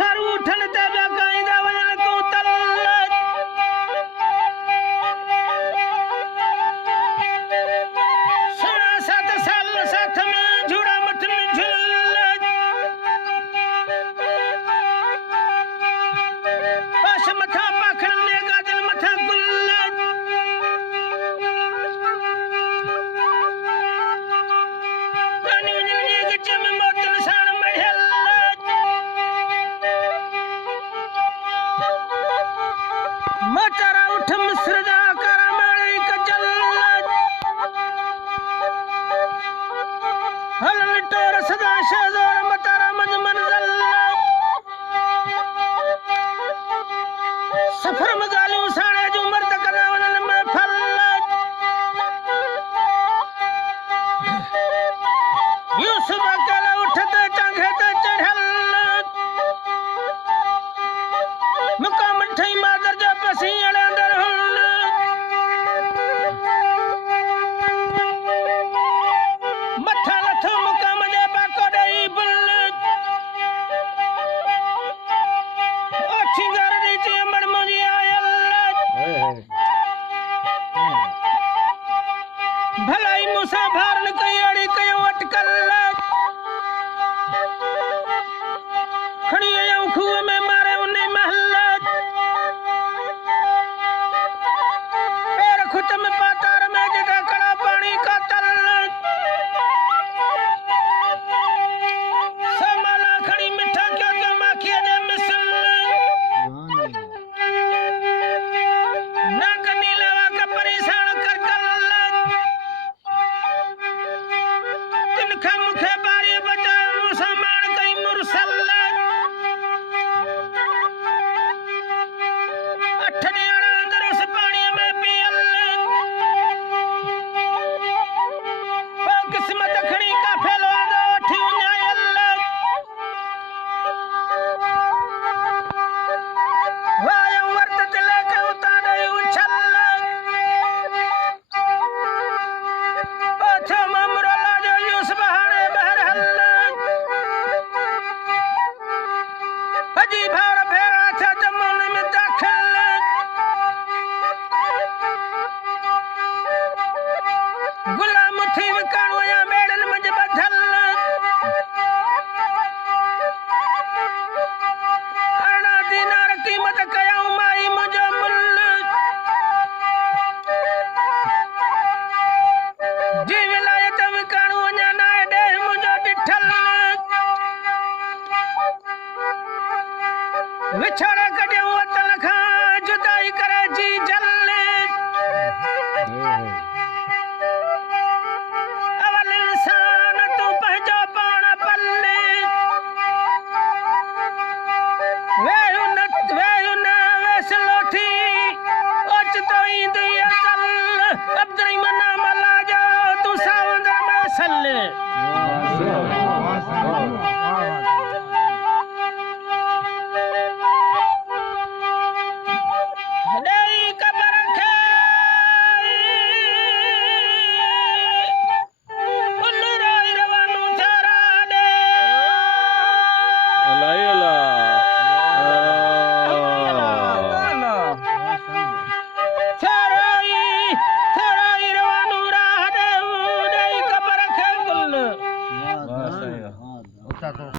सारू उठन ते गाईंदा वजन को तल सोना 7 साल साथ में जुड़ा मतन झुल पास मथा पाखड़ ने गाजल मथा गुल रानी उजली गच्चे में मोतन साण मढ़ल मोचारा उठ मिस्रदा करा मेरी कचल हलन टोर सदा शहजोर मतारा मज मंजल सफर में गालियों साड़े जो मर्द कदा वनल में फल यूसुफ अकेला उठते चंगे ते चढ़ल मुकाम ठई मादर जो पसी अड़े अंदर हुल मथा लथो मुकाम जे बाको डई बुल ओछी घर दी ची अमर मुझी आयल भलाई मूसा भारन कई अड़ी कई अटकल खड़ी आऊं खूह में मारे उन्हें महल पैर खुत में पातार में जदा कड़ा पानी का तल समाला खड़ी मिठा क्यों क्यों माखिया दे मिसल ना कनी लवा का परेशान कर कल तिनखा मुखे बारी बचा मुसलमान कई मुरसल अठनियाड़ा अंदर उस पानी में पियल वो किस्मत खड़ी का फैलो दो अठी उन्यायल वायु वर्त चले के उतारे उछल पाछा ममरो लाजो यूसुफ हारे बहरहल हजी भावर फेरा था जमुन में दाखिल गुलाम थी कानूया मेड़न मुझ बधल अरना दीनार कीमत कयाऊं माई मुझो मुल जी विलायत में कानूया नाय दे मुझो डिठल विछड़ा कड़ियों वतन खां जुदाई करे जी जल अवल इंसान तू पहजो पाण पल्ले वेसलो थी ओच तो ईंदी असल अब्दुर्रहमान मला जो तू सावंदा में सल्ले हदई कबर खे उल्लू रोई रवानू थारा दे अलाई अला थाराई रवानू राह दे उदई कबर खे गुल बस आया